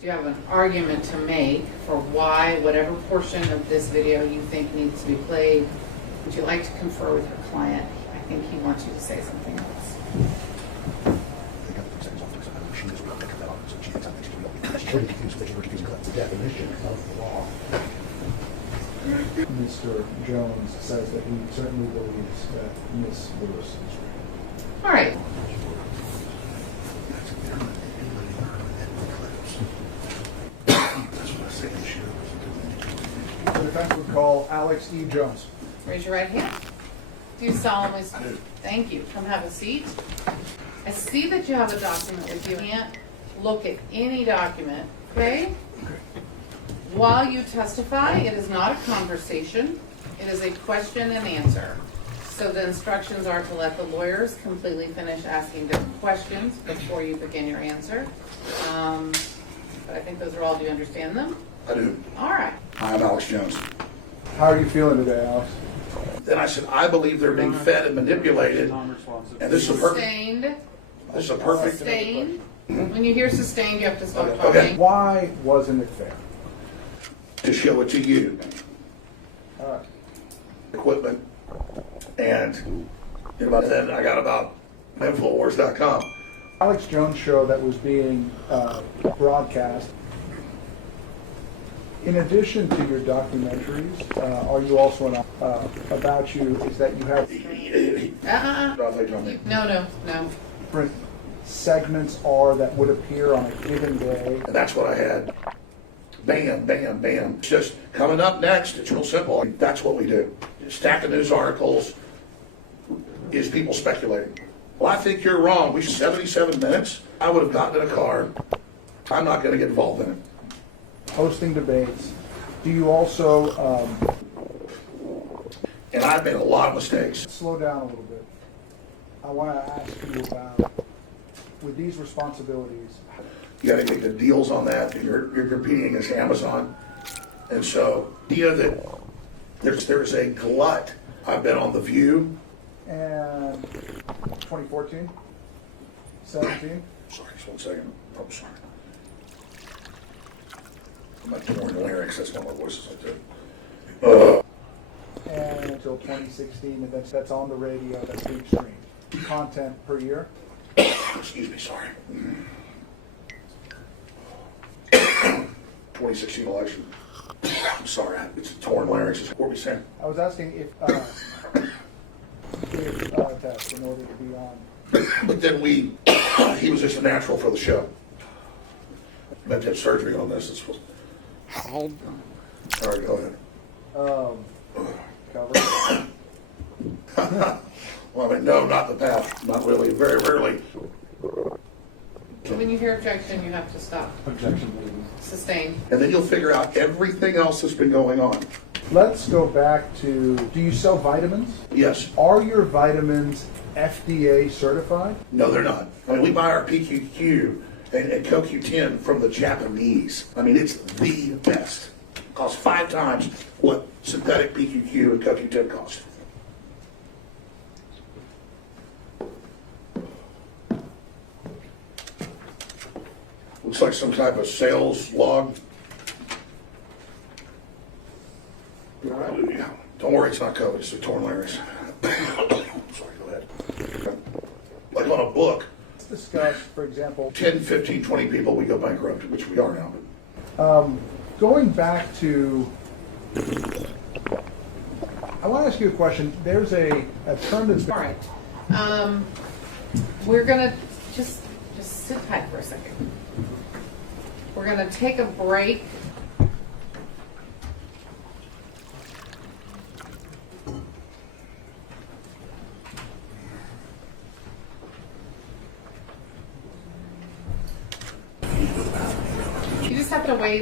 Do you have an argument to make for why whatever portion of this video you think needs to be played? Would you like to confer with your client? I think he wants you to say something else. Mr. Jones says that he certainly believes that Ms. Lewis is right. All right. The defense would call Alex E. Jones. Raise your right hand. Do you solemnly swear? Thank you. Come have a seat. I see that you have a document with you. You can't look at any document, okay? While you testify, it is not a conversation. It is a question and answer. So the instructions are to let the lawyers completely finish asking different questions before you begin your answer. But I think those are all, do you understand them? I do. All right. Hi, I'm Alex Jones. How are you feeling today, Alex? Then I said, I believe they're being fed and manipulated, and this is a perfect. Sustained. This is a perfect. Sustained. When you hear sustained, you have to stop Okay. talking. Why wasn't it fair? To show it to you, All right. equipment, and about then I got about infowars.com. Alex Jones show that was being broadcast. In addition to your documentaries, are you also about you is that you have No. different segments are that would appear on a given day. And that's what I had. Bam, bam, bam. It's just coming up next. It's real simple. That's what we do. Stack of news articles is people speculating. Well, I think you're wrong. We 77 minutes. I would have gotten in a car. I'm not going to get involved in it. Hosting debates. Do you also And I've made a lot of mistakes. slow down a little bit? I want to ask you about with these responsibilities. You got to get the deals on that. You're competing against Amazon, and so that there's a glut. I've been on The View. And 2014, 17. Sorry, just 1 second. I'm sorry. I'm not torn larynx. That's not my voice like that. And until 2016, and that's on the radio. That's being streamed. Content per year. Excuse me. Sorry. 2016 election. I'm sorry. It's a torn larynx. What were we saying? I was asking if test in order to be on. But then he was just a natural for the show. I meant to have surgery on this. All right, go ahead. Cover. Well, I mean, no, not in the past. Not really. Very rarely. When you hear objection, you have to stop. Objection, please. Sustained. And then you'll figure out everything else that's been going on. Let's go back to, do you sell vitamins? Yes. Are your vitamins FDA certified? No, they're not. I mean, we buy our PQQ and CoQ10 from the Japanese. I mean, it's the best. It costs 5 times what synthetic PQQ and CoQ10 cost. Looks like some type of sales log. Hallelujah. Don't worry, it's not COVID, it's a torn larynx. Sorry, go ahead. Like on a book, Let's discuss, for example, 10, 15, 20 people, we go bankrupt, which we are now. going back to, I want to ask you a question. There's a term that's been... All right. We're going to just sit tight for a second. We're going to take a break. You just have to wait